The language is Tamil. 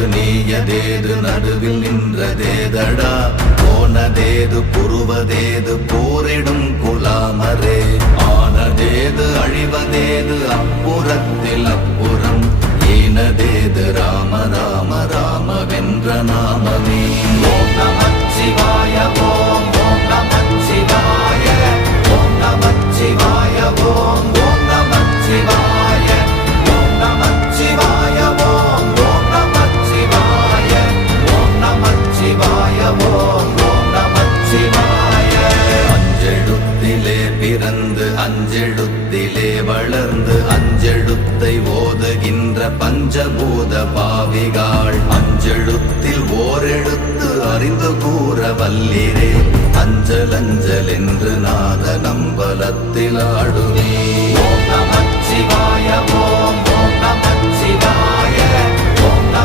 ஆனதேது நீயதேது நடுவில் நின்றதேதடா போனதேது புருவதேது போரிடும் குலாமரே ஆனதேது அழிவதேது அப்புறத்தில் அப்புறம் ஈனதேது ராம ராம ராம வென்ற நாமமே ஓம் நமச்சிவாய ஓம் ஓம் நமச்சிவாய ஓம் நமச்சிவாய ஓம் ஓம் நமச்சிவாய ஓம் நமச்சிவாய ஓம் ஓம் நமச்சிவாய ஓம் நமச்சிவாய ஓம் ஓம் நமச்சிவாய அஞ்செழுத்திலே பிறந்து அஞ்செழுத்திலே வளர்ந்து அஞ்செழுத்தை ஓதுகின்ற பஞ்சபூத பாவிகாள் அஞ்செழுத்தில் ஓரெழுத்து அறிந்து கூற வல்லிரே அஞ்சல் அஞ்சல் என்று நாத நம்பலத்தில் ஆடுவே ஓம் நமச்சிவாய